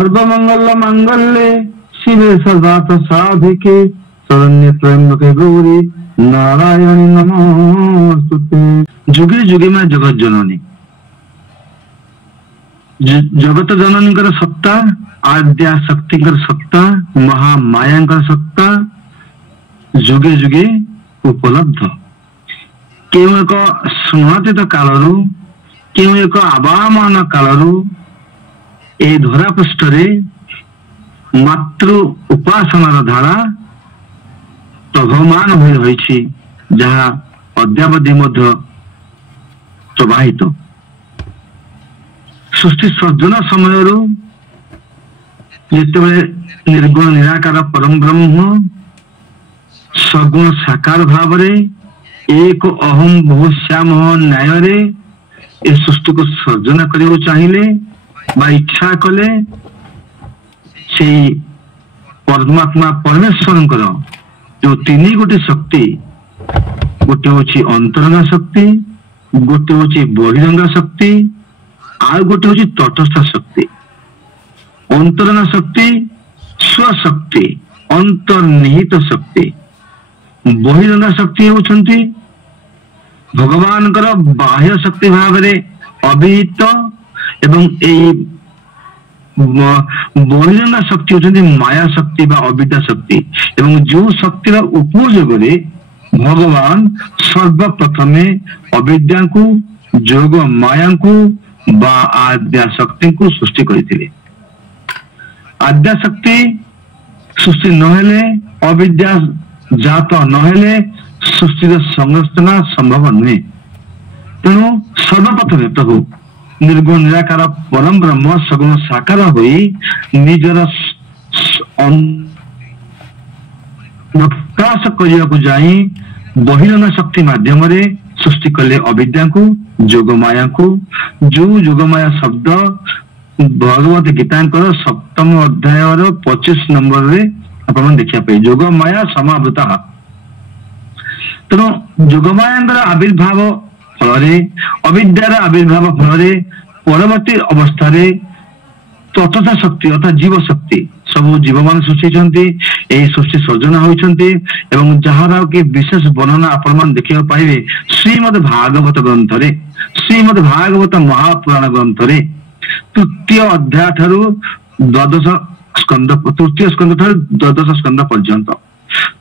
सर्वमंगल मांगल्ये शिवे सर्वार्थ साधिके शरण्ये त्र्यंबके गौरी नारायणी नमोस्तुते। जुगे जुगे में जगत जननी, जगत जननी सत्ता, आद्या शक्ति सत्ता, महामाया सत्ता जुगे जुगे उपलब्ध। केउ एक स्मृतित कालरू केउ एक आवामान कालरू ए धरा पृष्ठरे मातृ उपासनार धारा प्रभमान हो रही, जहाँ अद्यावधि मध्य प्रवाहित। सृष्टि सर्जन समय जिते निर्गुण निराकार परम ब्रह्म सगुण साकार भाव एक अहम बहुश्याम न्याय ए सृष्टि को सर्जन करने चाहिए बा इच्छा कले से परमात्मा परमेश्वर जो तीन गोटे शक्ति, गोटे हूँ अंतरंगा शक्ति, गोटे हूँ बहिरंगा शक्ति, आउ गोटे हूँ तटस्थ शक्ति। अंतरंगा शक्ति स्वशक्ति, अंतर्निहित शक्ति। बहिरंगा शक्ति होती भगवान बाह्य शक्ति भाव अभिहित एवं बहिरंगा शक्ति होती माया शक्ति बा अविद्या शक्ति। एवं जो शक्तिर उपयोग भगवान सर्वप्रथमे अविद्या को जोग माया को बा आद्या शक्ति को सृष्टि करथिले। आद्या शक्ति सृष्टि नहेले अविद्या जात नहेले सृष्टि संरचना संभव नुहे। तेणु सर्वप्रथमे प्रभु निर्गुण निराकार परम ब्रह्म सगुण साकार होई निजर प्रकाश करने जाई बहिरंग शक्ति माध्यम सृष्टि कले अविद्या को जोग माया को। जो जोग माया शब्द भगवत गीता सप्तम अध्याय 25 नंबर अपन देखा पाए जोग माया समावृता। तेणु जोग माया आविर्भाव फल अविद्यार आविर्भाव फल परवर्ती अवस्था तटस्थ शक्ति अर्थात जीव शक्ति सब जीव मान सृष्टि सृष्टि सर्जना होती। जार कि विशेष वर्णना आपण मान देखा पाइबे श्रीमद भागवत ग्रंथ रे, श्रीमद भागवत महापुराण ग्रंथ रे तृतीय अध्याय ठारू द्वादश स्कंद, तृतीय स्कंद ठारू द्वादश स्कंद पर्यंत।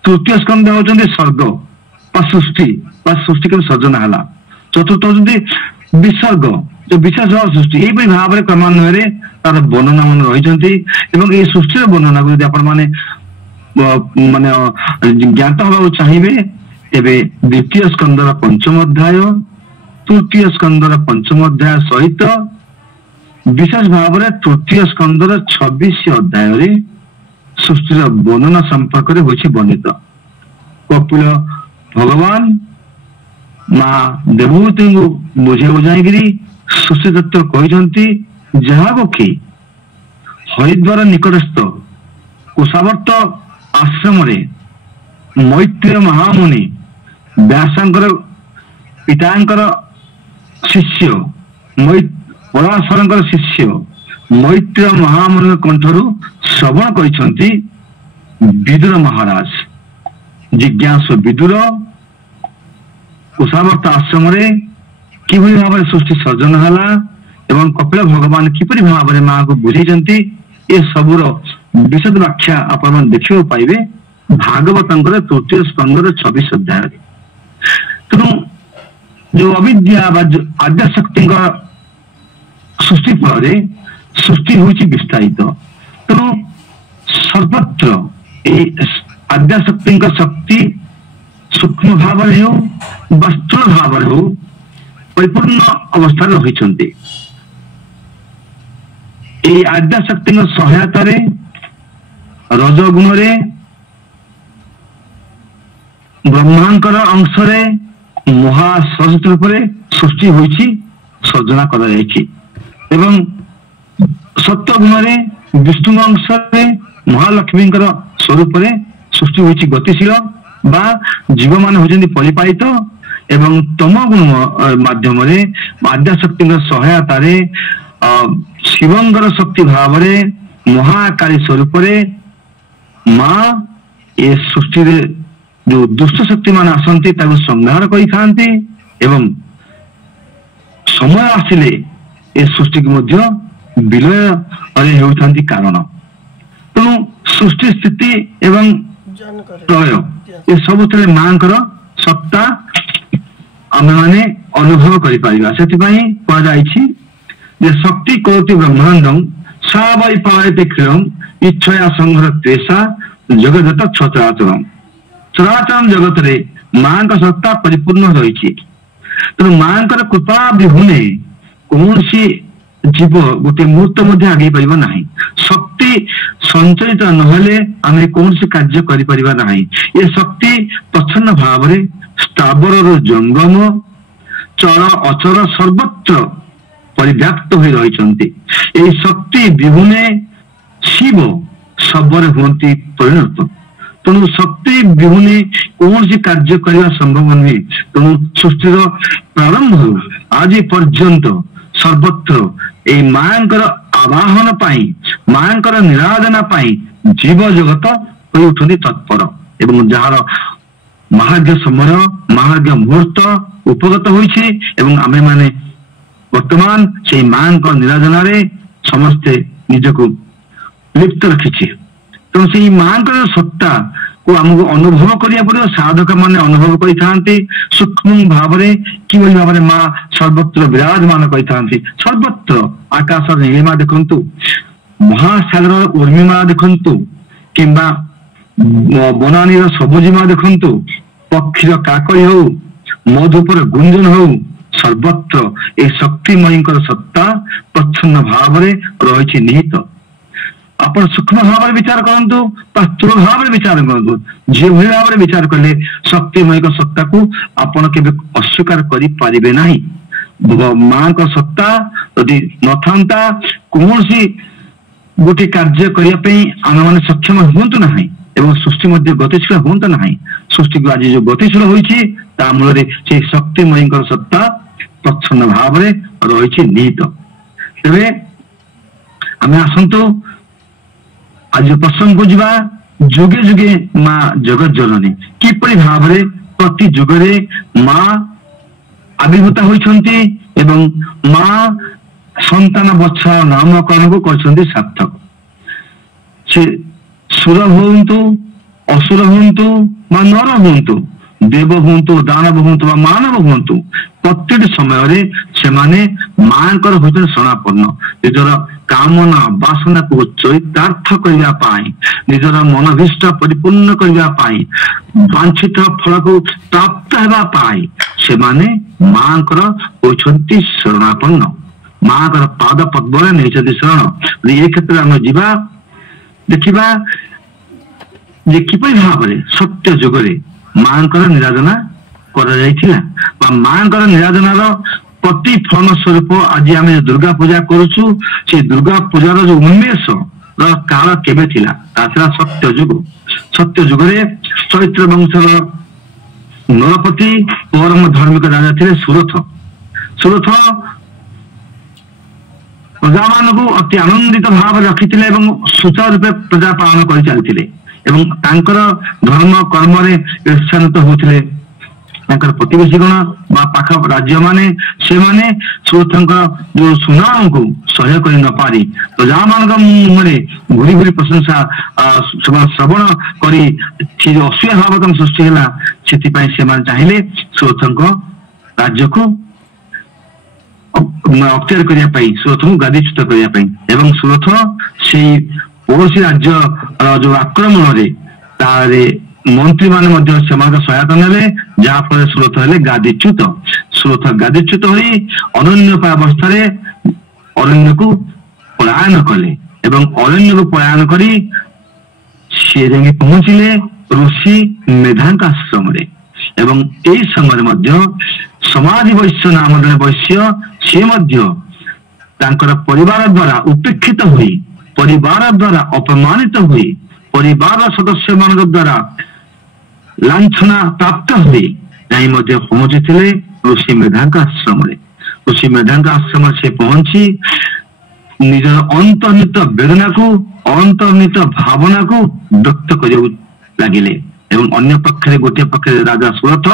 तृतीय स्कंद होती स्वर्ग सृष्टि के सर्जना है। चतुर्थ होती विसर्ग जो विशेष सृष्टि यही भाव में क्रमान्वय तार वर्णना मान रही। सृष्टि वर्णना को आपण माने ज्ञात होगा चाहिए एवं द्वितीय स्कंदर पंचम अध्याय, तृतीय स्कंदर पंचम अध्याय सहित विशेष भाव में तृतीय स्कंदर 26 अध्याय सृष्टि वर्णना संपर्क में वर्णित। कपिल भगवान माँ देवहूति को बुझे बुझाई सृष्टि तत्व कहते जहाँ कि हरिद्वार निकटस्थ कुशावर्त आश्रम मैत्रेय महामुनि व्यासंकर पितांकर शिष्य पराशर शिष्य मैत्रेय महामुनि कंठरू श्रवण करछंती विदुर महाराज। जिज्ञासु विदुर कुशावर्त आश्रम किभली भाव सृष्टि सर्जन है एवं कपिल भगवान किपरि भाव में माँ को बुझे ये सबूर विशद व्याख्या आपण देखा पाइबे भागवत तृतीय स्कंदर 26 अध्याय। तेणु जो अविद्या आद्या शक्ति सृष्टि फल सृष्टि होची विस्तारित। तेणु सर्वत्र आद्या शक्ति शक्ति सूक्ष्म भाव हो स्थूल भाव हो परिपूर्ण अवस्था रही। आद्या शक्ति सहायता रजगुण ब्रह्मांकर अंश महासरस्वती रूप सृष्टि होती सर्जना कर सत्वगुण विष्णु अंश महालक्ष्मी स्वरूप सृष्टि होती गतिशील बा जीव मान होती परिपालित एवं तम गुण माध्यम आद्या शक्ति सहायता शिवंगर शक्ति भाव महाकाली स्वरूप माँ ए सृष्टि जो दुष्ट शक्ति मान आसती संहार करते एवं समय आसिले ए सृष्टि को विलय होती कारण तेणु सृष्टि स्थिति एवं प्रलय ये सब माँ सत्ता आम मैंने अनुभव कर शक्ति करोति ब्रह्मांडम सा वै पायते क्षीरम इच्छया संघर त्वेषा जगत चराचरम चराचरम जगत रे माँ का सत्ता परिपूर्ण रही तेणु माँ कृपा विहुने कौन सी जीव गोटे मुहूर्त मध्य आगे पार ना शक्ति संचरित नहले आम कौन सी कार्य कर ये शक्ति प्रच्छन्न भाव स्थावर जंगम चर अचर सर्वत्र परिव्याप्त हो रही शक्ति विहुने शिव शबर हुंती परिणत तेणु शक्ति विहुने कौन सी कार्य करने संभव नुहे तेणु सृष्टि प्रारंभ आज पर्यंत सर्वत्र ए माँ आवाहन माँ निराधना जीव जगत हो उठती तत्पर एवं जार महार्घ्य समय महार्घ्य मुहूर्त उपगत होइछि एवं आमे माने वर्तमान से माँ निराधना रे समस्ते निजको लिप्त रखी तो से माँ सत्ता को आमको अनुभव करिया पड़ो साधक माने अनुभव करते सूक्ष्म भाव कि भाव में माँ सर्वत्र विराजमान करते सर्वत्र आकाश नीलिमा देखंतु महासागर उर्मिमा देखंतु किंबा बनानी सबुजिमा देखंतु पक्षीर काकड़ी हो मधुपर गुंजन हो सर्वत्र ए शक्तिमयी सत्ता प्रच्छन्न भाव रही निहित आपण सूक्ष्म भाव विचार करूँ स्थूल भाव विचार करूँ जो भाई भाव विचार कले शक्तिमयी सत्ता को आपण के अस्वीकार करें ना माँ का सत्ता यदि न था कौन सी गोटे कार्य करने आम मैंने सक्षम हूँ ना एवं सृष्टि गतिशील हूँ ना सृष्टि को आज जो गतिशील होती मूल से शक्तिमयी सत्ता प्रच्छन्न भाव रही निहित तेरे आम आसतु आज प्रसंग को जीवा जुगे जुगे माँ जगत जननी किपरि भाव प्रति जुगरे माँ आविर्भूता होती एवं माँ संतान बच्चा नामकरण को कर सार्थक से सुर हूँ असुर हूँ नर हूँ देव हूँ दानव हूँ मानव हूँ प्रत्येक समय से माँ होते शरणापन्न निजर कामना वासना को चरितार्थ करने निजर मनभीष्ट परिपूर्ण करने वांछित फल को प्राप्त होगापाई से माँ होती शरणापन्न माँ पाद पद्म नहीं शरण ये क्षेत्र में जीवा देखा किपरि भाव सत्य जुगरे माँ निराधना कर माँ निराधनार प्रतिफलन स्वरूप आज आम दुर्गा पूजा करुचु से दुर्गा पूजार जो उन्मेष काल केबे थिला सत्य जुगरे चैत्र वंशर नरपति परम धार्मिक राजा थे सुरथ प्रजा मान अति आनंदित भाव रखी सुचारू रूपे प्रजा पालन कर चलते धर्म कर्म ईर्षान्वित होते प्रतिवेशी गण पाख राज्य माने से माने जो सुनाम को सह्य कर न पारी प्रजा मान मुहरे घूरी घूरी प्रशंसा श्रवण कर असूया भाव सृष्टि है से चाहिए सुरथ राज्य को अख्तियार करने सुरथ को गादीच्युत करने सुरथ से पड़ोशी राज्य जो आक्रमण मंत्री माने सहायता ने जहाँफल सुरथ हेले गादीच्युत हो अनन्य अवस्था अरण्य को पलायन कले अरण्य को पलायन कर पहुंचले ऋषि मेधांक आश्रम समय समाधि वैश्य नाम जन वैश्य सी परिवार द्वारा उपेक्षित हुई परिवार द्वारा अपमानित हुई परिवार सदस्य मान द्वारा लांछना प्राप्त हुई पहुंची थे ऋषि मेधांक आश्रम से पहुंची ନିଜର ଅନ୍ତର୍ନିହିତ ବେଦନାକୁ ଅନ୍ତର୍ନିହିତ ଭାବନାକୁ ବ୍ୟକ୍ତ କରିବାକୁ ଲାଗିଲେ। ଏବଂ ଅନ୍ୟ ପକ୍ଷରେ ଗୋଟିଏ ପକ୍ଷରେ ରାଜା ସୁରଥ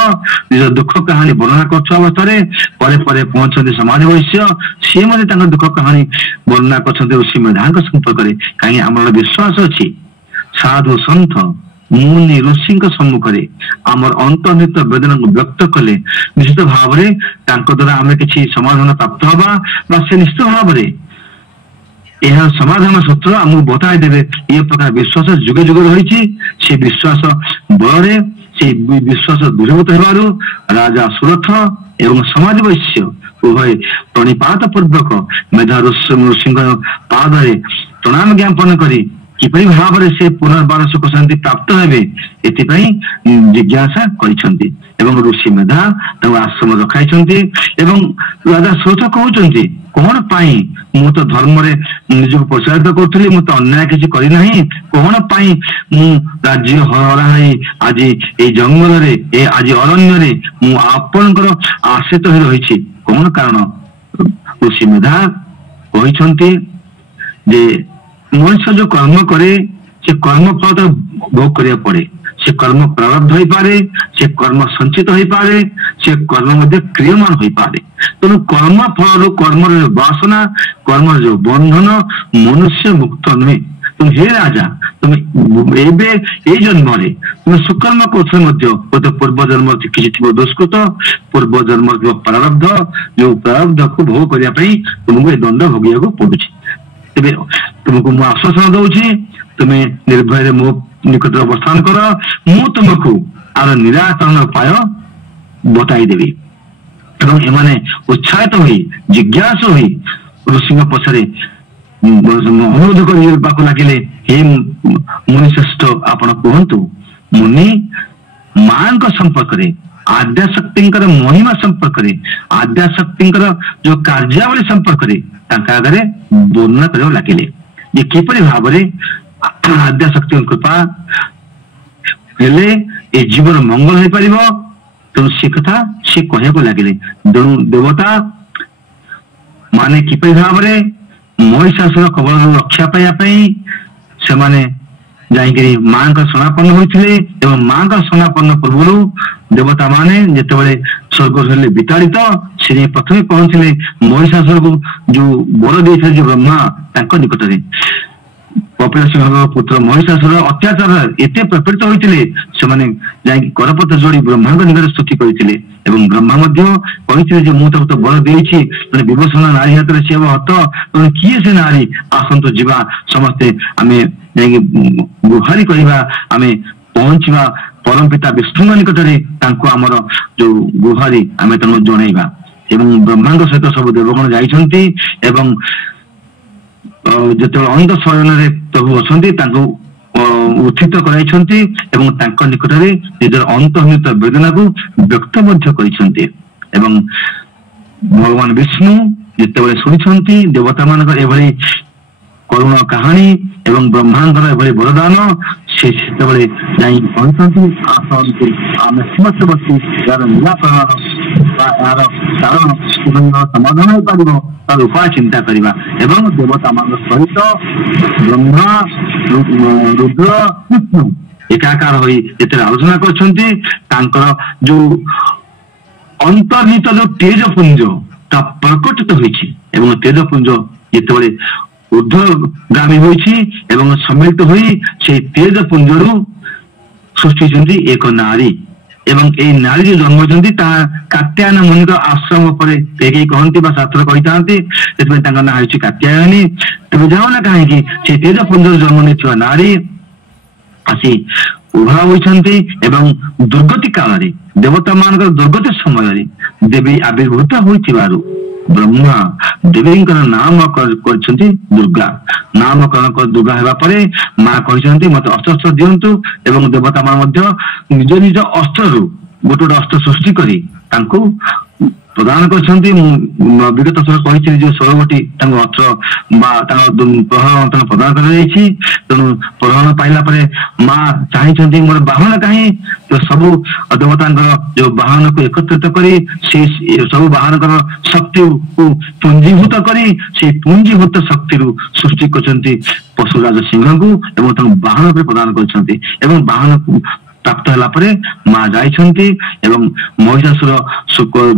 ନିଜ ଦୁଃଖ କାହାଣୀ ବର୍ଣ୍ଣନା କରୁଥିବା ଅବସ୍ଥାରେ ପରେ ପରେ ପହଞ୍ଚନ୍ତି ସମାଜ ବୈଶ୍ୟ, ସିଏ ମଧ୍ୟ ତାଙ୍କ ଦୁଃଖ କାହାଣୀ ବର୍ଣ୍ଣନା କରୁଛନ୍ତି ଋଷି ମେଧାଙ୍କ ସମ୍ପର୍କରେ। କାହିଁକି ଆମର ବିଶ୍ୱାସ ଅଛି ସାଧୁ ସନ୍ଥ ମୁନି ଋଷିଙ୍କ ସମ୍ମୁଖରେ ଆମର ଅନ୍ତର୍ନିହିତ ବେଦନାକୁ ବ୍ୟକ୍ତ କଲେ ନିଶ୍ଚିତ ଭାବରେ ତାଙ୍କ ଦ୍ୱାରା ଆମେ କିଛି ସମାଧାନ ପ୍ରାପ୍ତ ହବା ବା ସେ ନିଶ୍ଚିତ ଭାବରେ ଏହାର ସମାଧାନ ସୂତ୍ର ଆମକୁ ବତାଇ ଦେବେ। ଏ ପ୍ରକାର ବିଶ୍ୱାସ ଯୁଗ ଯୁଗ ରହିଛି। ସେ ବିଶ୍ୱାସ ବଳରେ ସେ ବିଶ୍ୱାସ ଦୃଢ଼ଭୂତ ହେବାରୁ ରାଜା ସୁରଥ ଏବଂ ସମାଜ ବୈଶ୍ୟ ଉଭୟ ପ୍ରଣିପାତ ପୂର୍ବକ ମେଧା ଋଷିଙ୍କ ପାଦରେ ପ୍ରଣାମ ଜ୍ଞାପନ କରି କିପରି ଭାବରେ ସେ ପୁନର୍ବାର ସୁଖ ଶାନ୍ତି ପ୍ରାପ୍ତ ହେବେ ଏଥିପାଇଁ ଜିଜ୍ଞାସା କରିଛନ୍ତି। ଏବଂ ଋଷି ମେଧା ତାଙ୍କୁ ଆଶ୍ରମ ରଖାଇଛନ୍ତି। ଏବଂ ରାଜା ସୁରଥ କହୁଛନ୍ତି କଣ ପାଇଁ ମୁଁ ତ ଧର୍ମରେ ନିଜକୁ ପ୍ରୋତ୍ସାହିତ କରୁଥିଲି, ମୁଁ ତ ଅନ୍ୟାୟ କିଛି କରିନାହିଁ, କଣ ପାଇଁ ମୁଁ ରାଜ୍ୟ ହରାଇ ଆଜି ଏଇ ଜଙ୍ଗଲରେ ଆଜି ଅରଣ୍ୟରେ ମୁଁ ଆପଣଙ୍କର ଆଶ୍ରିତ ହୋଇ ରହିଛି, କଣ କାରଣ? ଋଷି ମେଧା କହିଛନ୍ତି ଯେ ମଣିଷ ଯୋଉ କର୍ମ କରେ ସେ କର୍ମ ଫଳ ତାକୁ ଭୋଗ କରିବାକୁ ପଡେ। ସେ କର୍ମ ପ୍ରାରବ୍ଧ ହେଇପାରେ, ସେ କର୍ମ ସଞ୍ଚିତ ହେଇପାରେ, ସେ କର୍ମ ମଧ୍ୟ କ୍ରିୟମାନ ହୋଇପାରେ। ତେଣୁ କର୍ମ ଫଳରୁ କର୍ମର ଯୋଉ ବାସନା, କର୍ମର ଯୋଉ ବନ୍ଧନ ମନୁଷ୍ୟ ମୁକ୍ତ ନୁହେଁ। ତେଣୁ ହେ ରାଜା তুমি ଏବେ ଏଇ ଜନ୍ମରେ তুমি ସୁକର୍ମ କରୁଥିଲେ ମଧ୍ୟ ବୋଧେ ପୂର୍ବ ଜନ୍ମରେ କିଛି ଥିବ ଦୁଷ୍କୃତ, ପୂର୍ବ ଜନ୍ମରେ ଥିବ ପ୍ରାରବ୍ଧ, ଯୋଉ ପ୍ରାରବ୍ଧକୁ ଭୋଗ କରିବା ପାଇଁ ତୁମକୁ ଏ ଦଣ୍ଡ ଭୋଗିବାକୁ ପଡୁଛି। ତେବେ ତୁମକୁ ମୁଁ ଆଶ୍ୱାସନା ଦଉଛି ତୁମେ ନିର୍ଭୟରେ ମୋ ନିକଟରେ ଅବସ୍ଥାନ କର, ମୁଁ ତୁମକୁ ଆର ନିରାକରଣ ଉପାୟ ବତାଇଦେବି। ଏବଂ ଏମାନେ ଉତ୍ସାହିତ ହୋଇ ଜିଜ୍ଞାସୁ ହୋଇ ଋଷିଙ୍କ ପଛରେ ଅନୁରୋଧ କରିବାକୁ ଲାଗିଲେ, ହେ ମୁନି ଶ୍ରେଷ୍ଠ ଆପଣ କୁହନ୍ତୁ ମୁନି ମାଙ୍କ ସମ୍ପର୍କରେ, ଆଦ୍ୟାଶକ୍ତିଙ୍କର ମହିମା ସମ୍ପର୍କରେ, ଆଦ୍ୟାଶକ୍ତିଙ୍କର ଯୋଉ କାର୍ଯ୍ୟାବଳୀ ସମ୍ପର୍କରେ ତାଙ୍କ ଆଗରେ ବର୍ଣ୍ଣନା କରିବାକୁ ଲାଗିଲେ ଯେ କିପରି ଭାବରେ ଆଦ୍ୟାଶକ୍ତିଙ୍କ କୃପା ହେଲେ ଏ ଜୀବନ ମଙ୍ଗଳ ହେଇପାରିବ। ତେଣୁ ସେ କଥା ସେ କହିବାକୁ ଲାଗିଲେ। ତେଣୁ ଦେବତା ମାନେ କିପରି ଭାବରେ ମହିଷାସୁର କବଳରୁ ରକ୍ଷା ପାଇବା ପାଇଁ ସେମାନେ ଯାଇକିରି ମାଙ୍କ ଶରଣାପନ୍ନ ହୋଇଥିଲେ। ଏବଂ ମାଙ୍କ ଶରଣାପନ୍ନ ପୂର୍ବରୁ ଦେବତା ମାନେ ଯେତେବେଳେ ସ୍ୱର୍ଗ ହେଲେ ବିତାଡ଼ିତ, ସେ ପ୍ରଥମେ ପହଞ୍ଚିଲେ ମହିଷାସୁରକୁ ଯୋଉ ବର ଦେଇଥିଲେ ଯେ ବ୍ରହ୍ମା ତାଙ୍କ ନିକଟରେ। କପିଳସିଂହଙ୍କ ପୁତ୍ର ମହିଷାସୁର ଅତ୍ୟାଚାର ଏତେ ପ୍ରପୀଡ଼ିତ ହୋଇଥିଲେ, ସେମାନେ ଯାଇକି କରପତ୍ର ଯୋଡ଼ି ବ୍ରହ୍ମାଙ୍କ ନିକଟରେ ସ୍ତୁତି କରିଥିଲେ। ଏବଂ ବ୍ରହ୍ମା ମଧ୍ୟ କହିଥିଲେ ଯେ ମୁଁ ତାକୁ ତ ବର ଦେଇଛି, ମାନେ ବିଭୂଷଣ ନାରୀ ହାତରେ ସେ ହତ, ତେଣୁ କିଏ ସେ ନାରୀ, ଆସନ୍ତୁ ଯିବା ସମସ୍ତେ ଆମେ ଯାଇକି ଗୁହାରି କରିବା, ଆମେ ପହଞ୍ଚିବା ପରମ ପିତା ବିଷ୍ଣୁଙ୍କ ନିକଟରେ, ତାଙ୍କୁ ଆମର ଯୋଉ ଗୁହାରି ଆମେ ତାଙ୍କୁ ଜଣେଇବା। ଏବଂ ବ୍ରହ୍ମାଙ୍କ ସହିତ ସବୁ ଦେବଗଣ ଯାଇଛନ୍ତି। ଏବଂ ଯେତେବେଳେ ଅନ୍ତ ଶୟନରେ ପ୍ରଭୁ ଅଛନ୍ତି ତାଙ୍କୁ ଉତ୍ଥିତ କରାଇଛନ୍ତି ଏବଂ ତାଙ୍କ ନିକଟରେ ନିଜର ଅନ୍ତର୍ନିହିତ ବେଦନାକୁ ବ୍ୟକ୍ତ ମଧ୍ୟ କରିଛନ୍ତି। ଏବଂ ଭଗବାନ ବିଷ୍ଣୁ ଯେତେବେଳେ ଶୁଣିଛନ୍ତି ଦେବତା ମାନଙ୍କର ଏଭଳି କରୁଣ କାହାଣୀ ଏବଂ ବ୍ରହ୍ମାଙ୍କର ଏଭଳି ବରଦାନ, ସେ ସେତେବେଳେ ଯାଇ କହିଛନ୍ତି ଆସନ୍ତୁ ଆମେ ସମସ୍ତେ ବସି ଏହାର ନିରାକରଣ ବା ଏହାର କାରଣ ସମାଧାନ ହେଇପାରିବ ତାର ଉପାୟ ଚିନ୍ତା କରିବା। ଏବଂ ଦେବତା ମାନଙ୍କ ସହିତ ବ୍ରହ୍ମା ରୁଦ୍ର ବିଷ୍ଣୁ ଏକାକାର ହୋଇ ଯେତେବେଳେ ଆଲୋଚନା କରିଛନ୍ତି ତାଙ୍କର ଯୋଉ ଅନ୍ତର୍ନିହିତ ଯୋଉ ତେଜପୁଞ୍ଜ ତା ପ୍ରକଟିତ ହୋଇଛି। ଏବଂ ତେଜପୁଞ୍ଜ ଯେତେବେଳେ ঊର୍ଧ୍ୱଗାମୀ ହୋଇଛି ଏବଂ ସମ୍ମିଳିତ ହୋଇ ସେଇ ତେଜପୁଞ୍ଜରୁ ସୃଷ୍ଟି ହୋଇଛନ୍ତି ଏକ ନାରୀ। ଏବଂ ଏଇ ନାରୀ ଯୋଉ ଜନ୍ମ ହୋଇଛନ୍ତି ତାହା କାତ୍ୟାୟନ ମୁନିଙ୍କ ଆଶ୍ରମ ଉପରେ କେହି କହନ୍ତି ବା ଶାସ୍ତ୍ର କହିଥାନ୍ତି, ସେଥିପାଇଁ ତାଙ୍କ ନାଁ ହେଉଛି କାତ୍ୟାୟନୀ। ତେବେ ଯାଉ ନା କାହିଁକି ସେ ତେଜପୁଞ୍ଜରୁ ଜନ୍ମ ନେଇଥିବା ନାରୀ ଆସି ଉଭା ହୋଇଛନ୍ତି। ଏବଂ ଦୁର୍ଗତି କାଳରେ ଦେବତା ମାନଙ୍କର ଦୁର୍ଗତି ସମୟରେ ଦେବୀ ଆବିର୍ଭୂତ ହୋଇଥିବାରୁ ବ୍ରହ୍ମା ଦେବୀଙ୍କର ନାମ କରିଛନ୍ତି ଦୁର୍ଗା। ନାମକରଣ ଦୁର୍ଗା ହେବା ପରେ ମା କହିଛନ୍ତି ମତେ ଅସ୍ତ୍ର ଦିଅନ୍ତୁ। ଏବଂ ଦେବତା ମାନେ ମଧ୍ୟ ନିଜ ନିଜ ଅସ୍ତ୍ରରୁ ଗୋଟେ ଗୋଟେ ଅସ୍ତ୍ର ସୃଷ୍ଟି କରି प्रदान कर विगत थर कही जो 16 गोटी अत्र प्रहरण प्रदान कर तेणु प्रहरण पाइला माँ चाहती मोर बाहन कहीं तो सबू देवता जो बाहन को एकत्रित करी सब बाहन शक्ति को पुंजीभूत करी से पुंजीभूत शक्ति सृष्टि कर पशुराज सिंह को बाहन प्रदान कर बाहन प्राप्त होला परे माँ जाइछन्ति एवं महिषासुर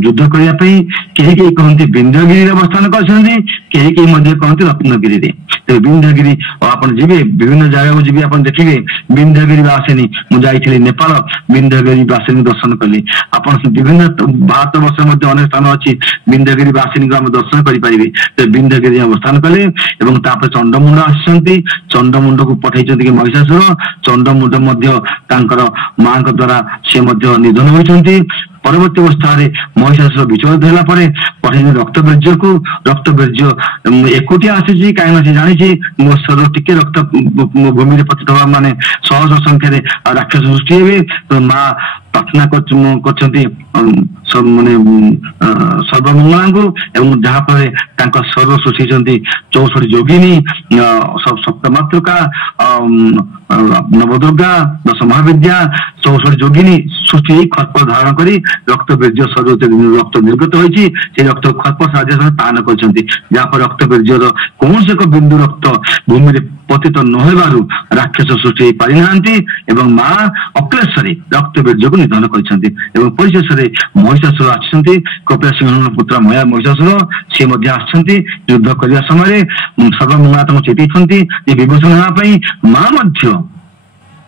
युद्ध करिया पई केही केही कहन्ति विंध्यगिरी अवस्थान करछन्ति केही केही मध्ये कहन्ति रत्नगिरी रे तो विंध्यगिरी आपण जिबे विभिन्न जगह को जिबे आपण देखिबे विंध्यगिरी वासिनी मु जाइथिली नेपाल विंध्यगिरी वासिनी दर्शन कली आपण विभिन्न भारत वर्ष मध्ये अनेक स्थान अछि विंध्यगिरी वासिनी को हम दर्शन करि परिबे तो विंध्यगिरी अवस्थान कले एवं तापर चंडमुंड आछन्ति चंडमुंड को पठाइछन्ति कि महिषासुर चंडमुंड मध्ये तांकर माँ द्वारा से निधन होती परवर्ती अवस्था महिषासुर विचलित होला पठे रक्तबीर्य को रक्तबीर्य एकुटिया आसी कहीं से जानी मो शरीर टिके रक्त भूमि पतित हवा माने सहज संख्या राक्षस सृष्टि हे तो माँ प्रार्थना कर माने सर्वमंगला को जहाँफल शरीर सृष्टि 64 जोगिनी सप्तमातृका नवदुर्गा 10 महाविद्या 64 जोगिनी सृष्टि खर्प धारण कर रक्तबीर्य शरीर रक्त निर्गत होती रक्त खर्प साहाय्य पान कर रक्तबीर्यर कौन से एक बिंदु रक्त भूमि पतित नहेबारु राक्षस सृष्टि पारि नांती माँ अक्लेश्वरी रक्तबीर्य को निधन करछन्ति परिशेष महिषासुर आछन्ति कपिल सिंह पुत्र महिषासुर से आछन्ति युद्ध करने समय सर्वमंगला चेतैछन्ति विभूषण माँ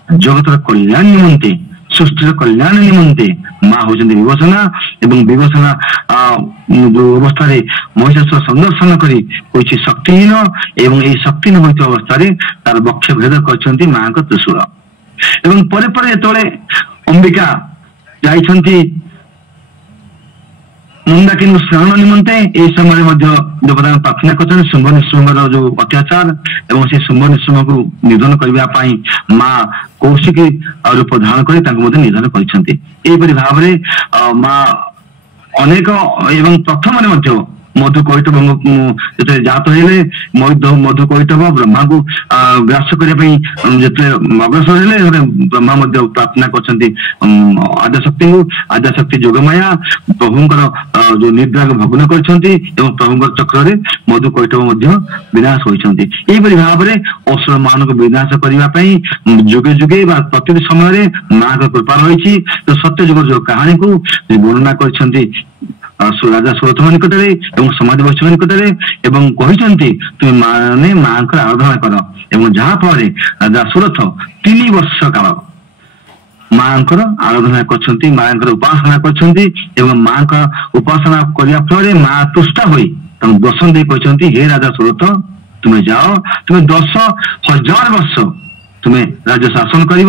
जगतर कल्याण निमंते सृष्टि कल्याण निमंते माँ होती विभूषणा एवं विभूषणा जो अवस्था महिषासुर संदर्शन करी शक्तिहीन एवं ये शक्तिहीन होता अवस्था तार बक्ष भेद कर माँ का त्रिशूल एवं परे परे जेतबेले अंबिका जाइछन्ति मुंडाकिन स्नान निमंते ए समय देवता प्रार्थना कर शुंभ निशुंभर जो अत्याचार एवं से शुंभ निशुंभ को निधन करने माँ कौशिकी रूप धारण कर निधन कर भाव माँ अनेक एवं प्रथम मधु कैटभ जो जात हेले मधु कैटभ ब्रह्मा को ग्रास करने अग्रसर हेले ब्रह्मा प्रार्थना कर आद्यशक्ति को आद्यशक्ति जोगमाया प्रभुंकर जो निद्रा को भग्न कर प्रभुंकर चक्र मधु कैटभ विनाश होती भाव में असुर मान को विनाश करने जुगे जुगे प्रति समय माँ का कृपा रही तो सत्य जुग जो कहानी को वर्णना कर राजा सुरथ निकट में समाज वैष्णव निकट में तुम माने माँ आराधना कर जहाँफल राजा सुरथ 3 वर्ष काल माँ आराधना कर माँ उपासना कर माँ का उपासना करने फल माँ तुष्टा हुई दर्शन दे कहते हे राजा सुरथ तुम्हें जाओ तुम्हें 10,000 वर्ष तुम्हें राज्य शासन कर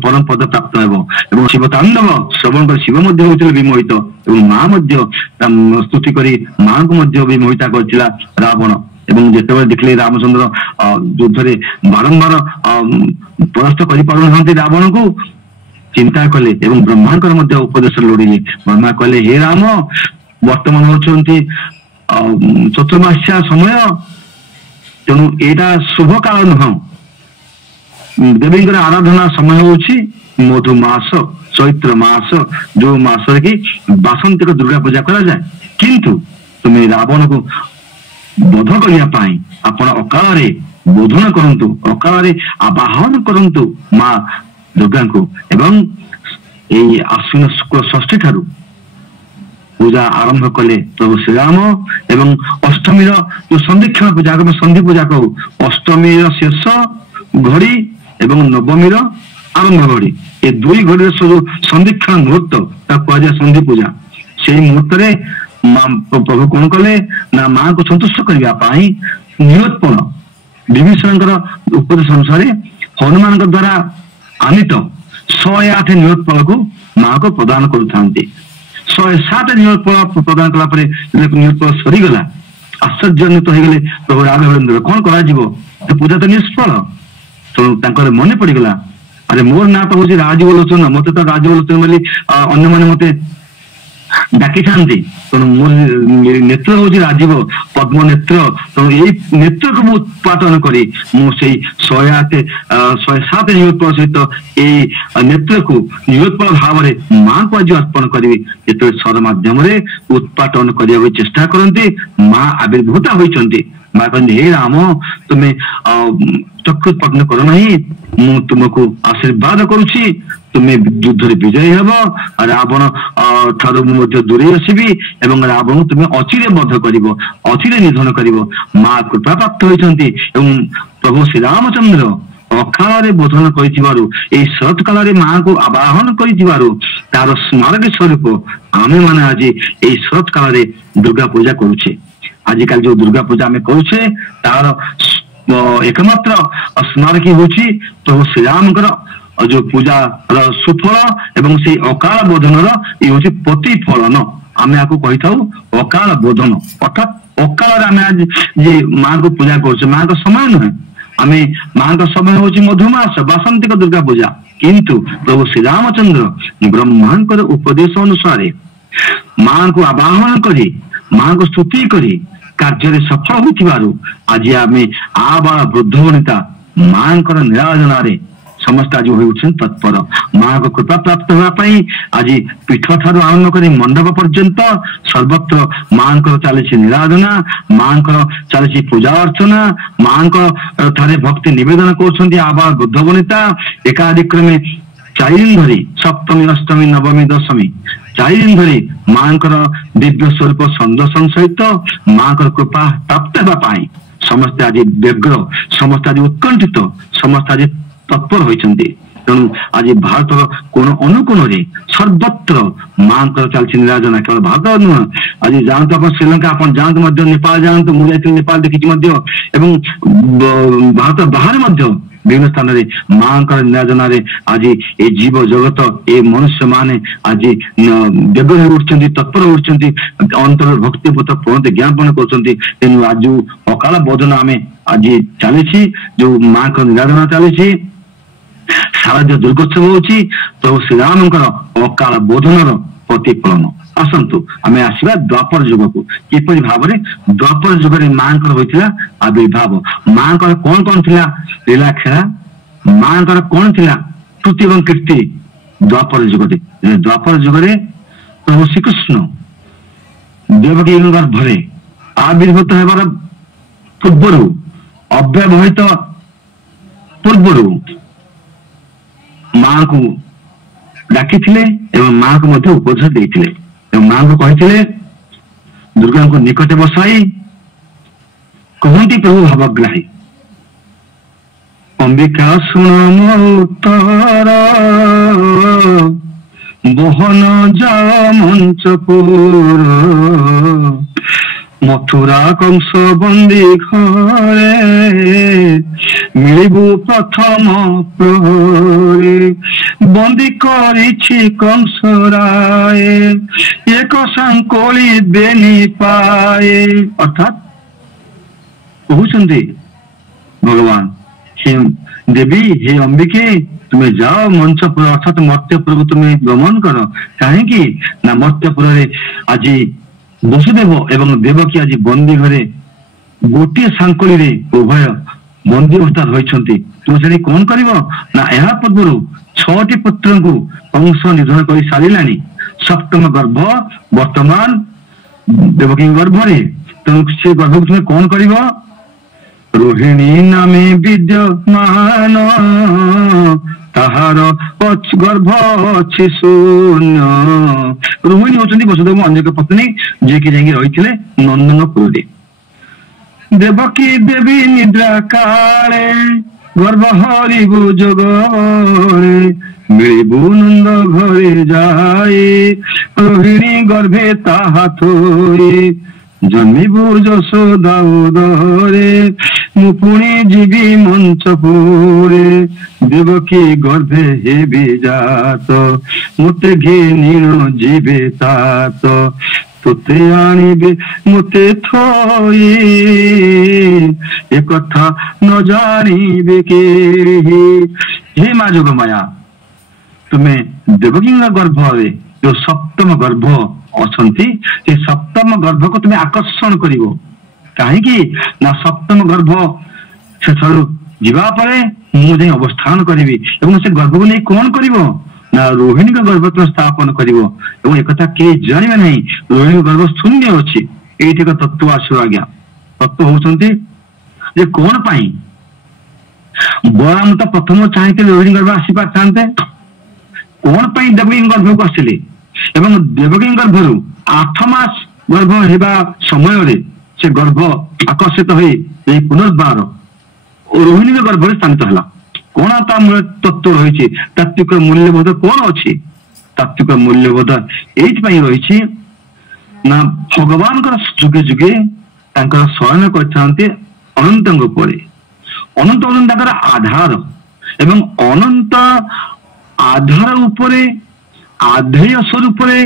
परम पद प्राप्त हो शिव तांडव श्रवण कर शिव होते विमोहित माँ स्तुति कर माँ को विमोहिता कर रावण एवं जिते देखले रामचंद्र युद्ध बारंबार परास्त कर रावण को चिंता कले ब्रह्मांकर उपदेश लोड़िले ब्रह्मा कहले हे राम वर्तमान होती चतुर्मास्या समय तेणु यहाँ शुभ काल नुह देवी आराधना समय होची मधुमास चैत्र मास जो मास की बासंतिक दुर्गा पूजा करा जाए किंतु तुम्हें रावण को बोध करने आपण अकाल बोधन करंतु अकाल आवाहन करंतु माँ दुर्गा को एवं यही आश्विन शुक्ल षष्ठी ठारू पूजा आरंभ कले प्रभु श्रीराम एवं अष्टमी जो संदीक्षण पूजा संधि पूजा कहू अष्टमी शेष घड़ी एवं नवमी आरंभ घड़ी ये 2 घड़ी जो संदीक्षण मुहूर्त कहुए संधि पूजा से मुहूर्त प्रभु कौन कले ना माँ को संतुष्ट करने नियोत्पण विभीषण उपदेश अनुसार हनुमान द्वारा आनीत 108 नियोत्पण को माँ को प्रदान कर 107 नियोत्पण प्रदान कलापर नियोत्पण सरीगला आश्चर्यान्वित हो गले प्रभु राघवेंद्र कौन कर पूजा तो निष्फल तो मन पड़गला अरे मोर ना तो हूँ राजवलोचन मत तो राजवलोचन बोली अन्य मैंने मत ଡାକିଥାନ୍ତି। ତେଣୁ ମୋ ନେତ୍ର ହଉଛି ରାଜୀବ ପଦ୍ମ ନେତ୍ର। ତେଣୁ ଏଇ ନେତ୍ରକୁ ମୁଁ ଉତ୍ପାଦନ କରି ମୁଁ ସେଇ 107 ନିରୋତ୍ପଳ ସହିତ ଏଇ ନେତ୍ରକୁ ନିରୋତ୍ପଳ ଭାବରେ ମାଙ୍କୁ ଆଜି ଅର୍ପଣ କରିବି। ଯେତେବେଳେ ସ୍ୱର ମାଧ୍ୟମରେ ଉତ୍ପାଦନ କରିବାକୁ ଚେଷ୍ଟା କରନ୍ତି, ମା ଆବିର୍ଭୂତା ହୋଇଛନ୍ତି। ମା କହନ୍ତି, ହେ ରାମ, ତୁମେ ଚକ୍ଷୁ ଉତ୍ପାଦନ କର ନାହିଁ, ମୁଁ ତୁମକୁ ଆଶୀର୍ବାଦ କରୁଛି, ତୁମେ ଯୁଦ୍ଧରେ ବିଜୟୀ ହେବ, ରାବଣ ଠାରୁ ମୁଁ ମଧ୍ୟ ଦୂରେଇ ଆସିବି ଏବଂ ରାବଣକୁ ତୁମେ ଅଚିରେ ବଧ କରିବ, ଅଚିରେ ନିଧନ କରିବ। ମା କୃପାପ୍ରାପ୍ତ ହୋଇଛନ୍ତି ଏବଂ ପ୍ରଭୁ ଶ୍ରୀରାମଚନ୍ଦ୍ର ଅକାଳରେ ବୋଧନ କରିଥିବାରୁ, ଏଇ ଶରତ କାଳରେ ମାଙ୍କୁ ଆବାହନ କରିଥିବାରୁ ତାର ସ୍ମାରକୀ ସ୍ୱରୂପ ଆମେ ମାନେ ଆଜି ଏଇ ଶରତ କାଳରେ ଦୁର୍ଗା ପୂଜା କରୁଛେ। ଆଜିକାଲି ଯୋଉ ଦୁର୍ଗା ପୂଜା ଆମେ କରୁଛେ ତାର ଏକମାତ୍ର ସ୍ମାରକୀ ହଉଛି ପ୍ରଭୁ ଶ୍ରୀରାମଙ୍କର ଯୋଉ ପୂଜାର ସୁଫଳ ଏବଂ ସେଇ ଅକାଳ ବୋଧନର ଇଏ ହଉଛି ପ୍ରତିଫଳନ। ଆମେ ଆକୁ କହିଥାଉ ଅକାଳ ବୋଧନ। ଅର୍ଥାତ୍ ଅକାଳରେ ଆମେ ଆଜି ଯେ ମାଙ୍କୁ ପୂଜା କରୁଛେ, ମାଙ୍କ ସମୟ ନୁହେଁ, ଆମେ ମାଙ୍କ ସମୟ ହଉଛି ମଧୁମାସ ବାସନ୍ତିକ ଦୁର୍ଗା ପୂଜା। କିନ୍ତୁ ପ୍ରଭୁ ଶ୍ରୀରାମଚନ୍ଦ୍ର ବ୍ରହ୍ମାଙ୍କର ଉପଦେଶ ଅନୁସାରେ ମାଙ୍କୁ ଆବାହନ କରି ମାଙ୍କୁ ସ୍ତୁତି କରି କାର୍ଯ୍ୟରେ ସଫଳ ହୋଇଥିବାରୁ ଆଜି ଆମେ ଆବାଳ ବୃଦ୍ଧ ବନିତା ମାଙ୍କର ନିରାଜନାରେ ସମସ୍ତେ ଆଜି ହୋଇ ଉଠୁଛନ୍ତି ତତ୍ପର। ମାଙ୍କ କୃପା ପ୍ରାପ୍ତ ହେବା ପାଇଁ ଆଜି ପୀଠ ଠାରୁ ଆରମ୍ଭ କରି ମଣ୍ଡପ ପର୍ଯ୍ୟନ୍ତ ସର୍ବତ୍ର ମାଙ୍କର ଚାଲିଛି ନିରାଧନା, ମାଙ୍କର ଚାଲିଛି ପୂଜା ଅର୍ଚ୍ଚନା, ମାଙ୍କ ଠାରେ ଭକ୍ତି ନିବେଦନ କରୁଛନ୍ତି ଆବାଳ ବୃଦ୍ଧ ବନିତା। ଏକାଧିକ୍ରମେ 4 ଦିନ ଧରି, ସପ୍ତମୀ, ଅଷ୍ଟମୀ, ନବମୀ, ଦଶମୀ 4 ଦିନ ଧରି ମାଙ୍କର ଦିବ୍ୟ ସ୍ୱରୂପ ସନ୍ଦର୍ଶନ ସହିତ ମାଙ୍କର କୃପା ପ୍ରାପ୍ତ ହେବା ପାଇଁ ସମସ୍ତେ ଆଜି ବ୍ୟଗ୍ର, ସମସ୍ତେ ଆଜି ଉତ୍କଣ୍ଠିତ, ସମସ୍ତେ ଆଜି ତତ୍ପର ହୋଇଛନ୍ତି। ତେଣୁ ଆଜି ଭାରତର କୋଣ ଅନୁକୋଣରେ ସର୍ବତ୍ର ମାଙ୍କର ଚାଲିଛି ନିରାଜନା। କେବଳ ଭାରତ ନୁହଁ, ଆଜି ଯାଆନ୍ତୁ ଆପଣ ଶ୍ରୀଲଙ୍କା, ଆପଣ ଯାଆନ୍ତୁ ମଧ୍ୟ ନେପାଳ ଯାଆନ୍ତୁ, ମୁଁ ଯାଇଥିଲି ନେପାଳ ଦେଖିଛି ମଧ୍ୟ, ଏବଂ ଭାରତ ବାହାରେ ମଧ୍ୟ ବିଭିନ୍ନ ସ୍ଥାନରେ ମାଙ୍କର ନିରାଜନାରେ ଆଜି ଏ ଜୀବ ଜଗତ, ଏ ମନୁଷ୍ୟ ମାନେ ଆଜି ବ୍ୟଗ୍ର ହୋଇ ଉଠୁଛନ୍ତି, ତତ୍ପର ଉଠୁଛନ୍ତି, ଅନ୍ତର ଭକ୍ତିପୂତ ପ୍ରଣତି ଜ୍ଞାପନ କରୁଛନ୍ତି। ତେଣୁ ଆଜି ଅକାଳ ବୋଧନ ଆମେ ଆଜି ଚାଲିଛି, ଯୋଉ ମାଙ୍କ ନିରାଜନା ଚାଲିଛି, ଶାରଦୀୟ ଦୁର୍ଗୋତ୍ସବ ହଉଛି ପ୍ରଭୁ ଶ୍ରୀରାମଙ୍କର ଅକାଳ ବୋଧନର ପ୍ରତିଫଳନ। ଆସନ୍ତୁ ଆମେ ଆସିବା ଦ୍ୱାପର ଯୁଗକୁ। କିପରି ଭାବରେ ଦ୍ୱାପର ଯୁଗରେ ମାଙ୍କର ହୋଇଥିଲା ଆବିର୍ଭାବ, ମାଙ୍କର କଣ କଣ ଥିଲା ଲୀଳା ଖେଳା, ମାଙ୍କର କଣ ଥିଲା କୃତି ଏବଂ କୀର୍ତ୍ତି ଦ୍ୱାପର ଯୁଗରେ। ଦ୍ୱାପର ଯୁଗରେ ପ୍ରଭୁ ଶ୍ରୀକୃଷ୍ଣ ଦେବକୀ ଗର୍ଭରେ ଆବିର୍ଭୂତ ହେବାର ପୂର୍ବରୁ, ଅବ୍ୟବହିତ ପୂର୍ବରୁ ମାଙ୍କୁ ଡାକିଥିଲେ ଏବଂ ମାଙ୍କୁ ମଧ୍ୟ ଉପଦେଶ ଦେଇଥିଲେ ଏବଂ ମାଙ୍କୁ କହିଥିଲେ, ଦୁର୍ଗାଙ୍କୁ ନିକଟେ ବସାଇ କହନ୍ତି ପ୍ରଭୁ ଭାବଗ୍ରାହୀ, ଅମ୍ବିକା ଶୁଣ ମୋ ଉତ୍ତର, ବହନ ଯାଅ ମଞ୍ଚପୁର, ମଥୁରା କଂସ ବନ୍ଦୀ ଘରେ, ମିଳିବୁ ପ୍ରଥମ ପ୍ରହରେ, ବନ୍ଦୀ କରିଛି କଂସରାଏ, ଏକ ସାଙ୍କୋଳି ବେନି ପାଏ। ଅର୍ଥାତ୍ କହୁଛନ୍ତି ଭଗବାନ, ହେ ଦେବୀ, ହେ ଅମ୍ବିକେ, ତୁମେ ଯାଅ ମଞ୍ଚପୁର ଅର୍ଥାତ୍ ମର୍ତ୍ତ୍ୟପୁରକୁ ତୁମେ ଗମନ କର। କାହିଁକି ନା ମର୍ତ୍ତ୍ୟପୁରରେ ଆଜି ବସୁଦେବ ଏବଂ ଦେବକୀ ଆଜି ବନ୍ଦୀ ଘରେ ଗୋଟିଏ ସାଙ୍କୋଳିରେ ଉଭୟ ବନ୍ଦୀ ଅବସ୍ଥାରେ ରହିଛନ୍ତି। ତୁମେ ସେଠି କଣ କରିବ ନା, ଏହା ପୂର୍ବରୁ 6ଟି ପୁତ୍ରଙ୍କୁ କଂସ ନିଧନ କରି ସାରିଲାଣି। 7ମ ଗର୍ଭ ବର୍ତ୍ତମାନ ଦେବକୀ ଗର୍ଭରେ। ତେଣୁ ସେ ଗର୍ଭକୁ ତୁମେ କଣ କରିବ? ରୋହିଣୀ ନାମେ ବିଦ୍ୟମାନ, ତାହାର ଗର୍ଭ ଅଛି ଶୂନ୍ୟ। ରୋହିଣୀ ହଉଛନ୍ତି ବସୁଦେବ ଅନ୍ୟ ଏକ ପତ୍ନୀ, ଯିଏକି ଯାଇକି ରହିଥିଲେ ନନ୍ଦନପୁରରେ। ଦେବକୀ ଦେବୀ ନିଦ୍ରା କାଳେ, ଗର୍ଭ ହରିବୁ ଯୋଗରେ, ମିଳିବୁ ନନ୍ଦ ଘରେ ଯାଇ, ରୋହିଣୀ ଗର୍ଭେ ତାହା ଥୋଇ, ଜନ୍ମିବୁ ଯଶୋଦା ଉଦରେ, ମୁଁ ପୁଣି ଯିବି ମଞ୍ଚପୁରେ, ଦେବକୀ ଗର୍ଭେ ହେବି ଜାତ, ମୋତେ ଘେନିଣ ଯିବେ ତାତ, ତୋତେ ଆଣିବେ ମୋତେ ଥୋଇ, ଏକଥା ନ ଜାଣିବେ କେହି। ହେ ମା ଯୋଗମାୟା, ତୁମେ ଦେବକୀଙ୍କ ଗର୍ଭରେ ଯୋଉ 7ମ ଗର୍ଭ ଅଛନ୍ତି ସେ ସପ୍ତମ ଗର୍ଭକୁ ତୁମେ ଆକର୍ଷଣ କରିବ। କାହିଁକି ନା ସପ୍ତମ ଗର୍ଭ ସେଠାରୁ ଯିବା ପରେ ମୁଁ ଯାଇ ଅବସ୍ଥାନ କରିବି ଏବଂ ସେ ଗର୍ଭକୁ ନେଇ କଣ କରିବ ନା ରୋହିଣୀଙ୍କ ଗର୍ଭ ସ୍ଥାପନ କରିବ ଏବଂ ଏକଥା କେହି ଜାଣିବେ ନାହିଁ ରୋହିଣୀଙ୍କ ଗର୍ଭ ଶୂନ୍ୟ ଅଛି। ଏଇଠି ଏକ ତତ୍ଵ ଆସିବ ଆଜ୍ଞା। ତତ୍ଵ ହଉଛନ୍ତି ଯେ କଣ ପାଇଁ ବଳରାମ ତ ପ୍ରଥମ ଚାହିଁଥିଲେ ରୋହିଣୀ ଗର୍ଭ ଆସିପାରିଥାନ୍ତେ, କଣ ପାଇଁ ଦେବକୀଙ୍କ ଗର୍ଭକୁ ଆସିଲେ ଏବଂ ଦେବକୀଙ୍କ ଗର୍ଭରୁ 8 ମାସ ଗର୍ଭ ହେବା ସମୟରେ ସେ ଗର୍ଭ ଆକର୍ଷିତ ହୋଇ ଏହି ପୁନର୍ବାର ରୋହିଣୀଙ୍କ ଗର୍ଭରେ ସ୍ଥାନିତ ହେଲା। କଣ ତା ମୂଳ ତତ୍ଵ ରହିଛି, ତାତ୍ଵିକ ମୂଲ୍ୟବୋଧ କଣ ଅଛି? ତାତ୍ଵିକ ମୂଲ୍ୟବୋଧ ଏଇଥିପାଇଁ ରହିଛି ନା ଭଗବାନଙ୍କର ଯୁଗେ ଯୁଗେ ତାଙ୍କର ଶୟନ କରିଥାନ୍ତି ଅନନ୍ତଙ୍କ ଉପରେ। ଅନନ୍ତ ହଉଛନ୍ତି ତାଙ୍କର ଆଧାର ଏବଂ ଅନନ୍ତ ଆଧାର ଉପରେ ଆଧେୟ ସ୍ୱରୂପରେ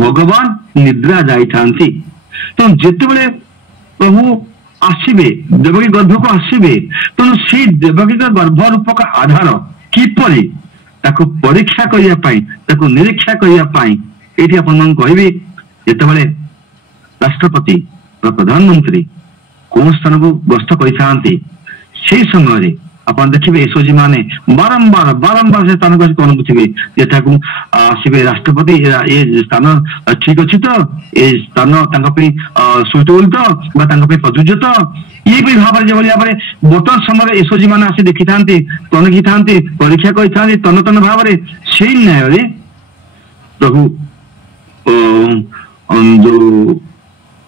ଭଗବାନ ନିଦ୍ରା ଯାଇଥାନ୍ତି। ତେଣୁ ଯେତେବେଳେ ପ୍ରଭୁ ଆସିବେ ଦେବକୀ ଗର୍ଭକୁ ଆସିବେ, ତେଣୁ ସେଇ ଦେବକୀଙ୍କ ଗର୍ଭ ରୂପକ ଆଧାର କିପରି ତାକୁ ପରୀକ୍ଷା କରିବା ପାଇଁ ତାକୁ ନିରୀକ୍ଷା କରିବା ପାଇଁ ଏଇଠି ଆପଣମାନଙ୍କୁ କହିବି ଯେତେବେଳେ ରାଷ୍ଟ୍ରପତି ବା ପ୍ରଧାନମନ୍ତ୍ରୀ କୌଣସି ସ୍ଥାନକୁ ଗସ୍ତ କରିଥାନ୍ତି ସେଇ ସମୟରେ ଆପଣ ଦେଖିବେ ଏସଓଜି ମାନେ ବାରମ୍ବାର ବାରମ୍ବାର ସେ ସ୍ଥାନକୁ ଆସି ଅନୁଭୂଥିବେ ଯେଠାକୁ ଆସିବେ ରାଷ୍ଟ୍ରପତି ଏ ସ୍ଥାନ ଠିକ ଅଛି ତ, ଏ ସ୍ଥାନ ତାଙ୍କ ପାଇଁ ସୁଇଟେବଲ ତ ବା ତାଙ୍କ ପାଇଁ ପ୍ରଯୁଜ୍ୟ ତ, ଏଇଭଳି ଭାବରେ ଯେଭଳି ଭାବରେ ବର୍ତ୍ତମାନ ସମୟରେ ଏସଓଜି ମାନେ ଆସି ଦେଖିଥାନ୍ତି, ତନଖିଥାନ୍ତି, ପରୀକ୍ଷା କରିଥାନ୍ତି ତନ୍ନ ତନ୍ନ ଭାବରେ। ସେଇ ନ୍ୟାୟରେ ପ୍ରଭୁ ଯୋଉ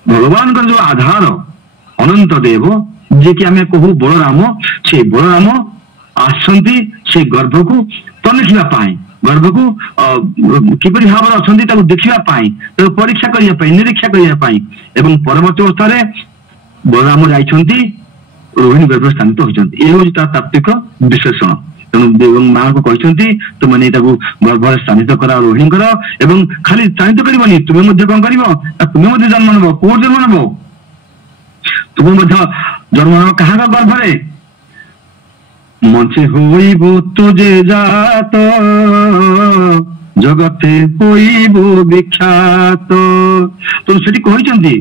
ଭଗବାନଙ୍କର ଯୋଉ ଆଧାର ଅନନ୍ତ ଦେବ ଯିଏକି ଆମେ କହୁ ବଳରାମ, ସେ ବଳରାମ ଆସନ୍ତି ସେ ଗର୍ଭକୁ ତନଖିବା ପାଇଁ, ଗର୍ଭକୁ କିପରି ଭାବରେ ଅଛନ୍ତି ତାକୁ ଦେଖିବା ପାଇଁ, ତାକୁ ପରୀକ୍ଷା କରିବା ପାଇଁ, ନିରୀକ୍ଷା କରିବା ପାଇଁ ଏବଂ ପରବର୍ତ୍ତୀ ଅବସ୍ଥାରେ ବଳରାମ ଯାଇଛନ୍ତି ରୋହିଣୀ ଗର୍ଭ ସ୍ଥାନିତ ହୋଇଛନ୍ତି। ଏ ହଉଛି ତା ତାତ୍ଵିକ ବିଶ୍ଳେଷଣ। ତେଣୁ ମାଙ୍କୁ କହିଛନ୍ତି ତୁମେ ନେଇ ତାକୁ ଗର୍ଭରେ ସ୍ଥାନିତ କର ରୋହିଣୀଙ୍କର ଏବଂ ଖାଲି ସ୍ଥାନିତ କରିବନି ତୁମେ ମଧ୍ୟ କଣ କରିବ ତୁମେ ମଧ୍ୟ ଜନ୍ମ ନେବ। କୋଉ ଜନ୍ମ ନେବ? ତୁମେ ମଧ୍ୟ ଜନ୍ମ ନେବ କାହାର ଗର୍ଭରେ? ମଞ୍ଚେ ହୋଇବ ତୁଜେ ଜାତ ଜଗତେ ହୋଇବ ବିଖ୍ୟାତ। ତେଣୁ ସେଠି କହିଛନ୍ତି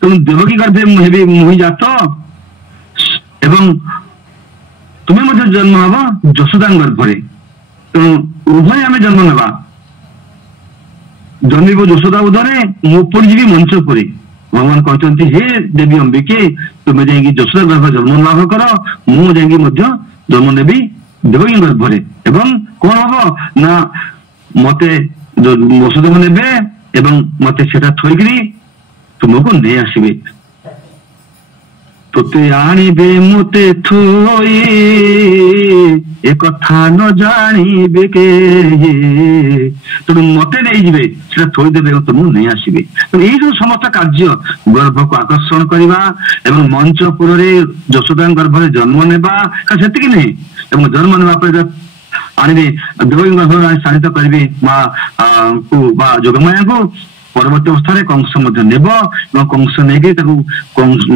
ତେଣୁ ଦେବକୀ ଗର୍ଭେ ମୁଁ ହେବି ମୁହିଁ ଜାତ ଏବଂ ତୁମେ ମଧ୍ୟ ଜନ୍ମ ହବ ଯଶୋଦାଙ୍କ ଗର୍ଭରେ। ତେଣୁ ଉଭୟ ଆମେ ଜନ୍ମ ନେବା। ଜନ୍ମିବ ଯଶୋଦା ଉଦରେ ମୁଁ ଉପରେ ଯିବି ମଞ୍ଚ ଉପରେ। ଭଗବାନ କହିଛନ୍ତି ହେ ଦେବୀ ଅମ୍ବିକେ ତୁମେ ଯାଇକି ଯଶୋଦା ଗର୍ଭ ଜନ୍ମ ଲାଭ କର, ମୁଁ ଯାଇକି ମଧ୍ୟ ଜନ୍ମ ନେବି ଦେବକୀ ଗର୍ଭରେ ଏବଂ କଣ ହବ ନା ମତେ ବସୁଦେବ ନେବେ ଏବଂ ମତେ ସେଟା ଥୋଇକିରି ତୁମକୁ ନେଇ ଆସିବେ। ତୋତେ ଆଣିବେ ମତେ ଥୋଇ ଏ କଥା ନ ଜାଣିବେ କେ, ତେଣୁ ମତେ ନେଇଯିବେ ସେଟା ଥୋଇଦେବେ ଏବଂ ତୁମକୁ ନେଇ ଆସିବେ। ତେଣୁ ଏଇ ଯୋଉ ସମସ୍ତ କାର୍ଯ୍ୟ ଗର୍ଭକୁ ଆକର୍ଷଣ କରିବା ଏବଂ ମଞ୍ଚ ପୁରରେ ଯଶୋଦାଙ୍କ ଗର୍ଭରେ ଜନ୍ମ ନେବା ସେତିକି ନୁହେଁ ଏବଂ ଜନ୍ମ ନେବା ପରେ ଆଣିବେ ଦେବକୀ ଗର୍ଭରେ ସ୍ଥାନିତ କରିବେ ମା କୁ ବା ଯୋଗମାୟାଙ୍କୁ। ପରବର୍ତ୍ତୀ ଅବସ୍ଥାରେ କଂସ ମଧ୍ୟ ନେବ ଏବଂ କଂସ ନେଇକି ତାକୁ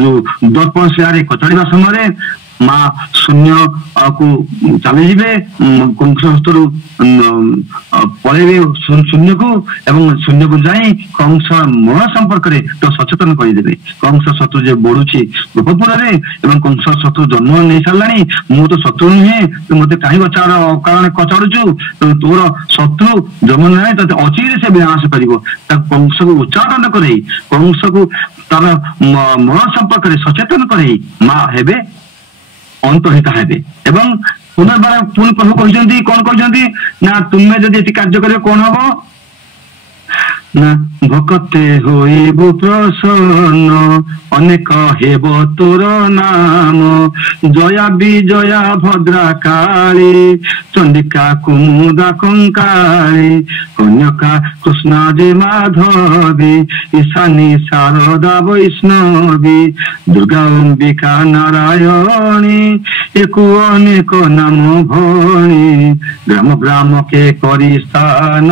ଯୋଉ ଦର୍ପଣ ଶିଳାରେ କଚାଡ଼ିବା ସମୟରେ ମା ଶୂନ୍ୟ କୁ ଚାଲିଯିବେ, କଂସ ହସ୍ତରୁ ପଳେଇବେ ଶୂନ୍ୟକୁ ଏବଂ ଶୂନ୍ୟକୁ ଯାଇ କଂସ ମରଣ ସମ୍ପର୍କରେ ତ ସଚେତନ କରିଦେବେ। କଂସ ଶତ୍ରୁ ଯେ ବଢୁଛି ଗୋପପୁରରେ ଏବଂ କଂସ ଶତ୍ରୁ ଜନ୍ମ ନେଇ ସାରିଲାଣି, ମୁଁ ତ ଶତ୍ରୁ ନୁହେଁ, ତୁ ମତେ କାହିଁ କାରଣ କଚାଡୁଛୁ, ତୋର ଶତ୍ରୁ ଜନ୍ମ ନାହିଁ ତତେ ଅଚିରେ ସେ ବିନାଶ କରିବ। ତାକୁ କଂସକୁ ଉଚ୍ଚାଟନ କରେଇ କଂସକୁ ତାର ମରଣ ସମ୍ପର୍କରେ ସଚେତନ କରେଇ ମା ହେବେ ଅନ୍ତହିତା ହେବେ ଏବଂ ପୁନର୍ବାର ପୁଣି ପ୍ରଭୁ କହିଛନ୍ତି କଣ କହିଛନ୍ତି ନା ତୁମେ ଯଦି ଏଠି କାର୍ଯ୍ୟ କରିବ କଣ ହବ ନା ଭକତେ ହୋଇବୁ ପ୍ରସନ୍ନ ଅନେକ ହେବ ତୋର ନାମ, ଜୟା ବିଜୟା ଭଦ୍ରା କାଳୀ ଚଣ୍ଡିକା କୁମୁଦା କଙ୍କାଳୀ କନ୍ୟକା କୃଷ୍ଣା ଯେ ମାଧବୀ ଈଶାନୀ ଶାରଦା ବୈଷ୍ଣବୀ ଦୁର୍ଗା ଅମ୍ବିକା ନାରାୟଣୀ একু অনেক নাম ভণী গ্রাম গ্রামকে করি স্থান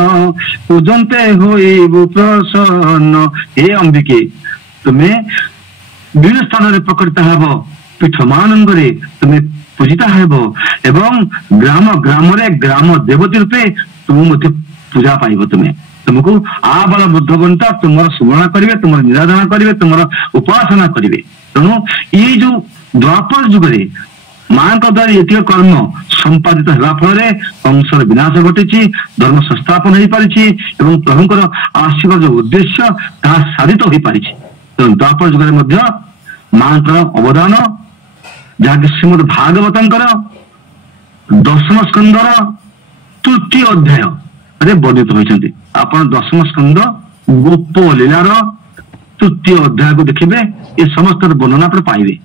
পূজন্তে হইব প্রসন্ন। হে অম্বিকে তুমি বিভিন্ন স্থাନରେ প্রকটিত ହେବ, ପୀଠ ମାନଙ୍କରେ তুমি ପୂଜିତ ହେବ ଏବଂ ଗ୍ରାମ ଗ୍ରାମରେ ଗ୍ରାମ ଦେବତୀ ରୂପେ ତୁମ ମଧ୍ୟ ପୂଜା ପାଇବ। ତୁମେ तुमको आबाल बुद्ध बंता तुम सुवर्ण करेंगे, तुम निराधना करेंगे, तुम उपासना करेंगे। तेणु ये जो द्वापर जुगे माँ द्वारा ये कर्म संपादित होगा फल कंसर विनाश घटी, धर्म संस्थापन हो पारी, प्रभुंर आशीर्वाद जो उद्देश्य ताहा साधित हो पारी। तेणु द्वापर जुगे माँ अवदान जहाँकि श्रीमद भागवतर 10म स्कंदर 3य अध्याय वर्णित होती। आप 10म स्कंद गोप लीलार 3य अध्याय को देखिए, ये समस्त वर्णना पाइबे।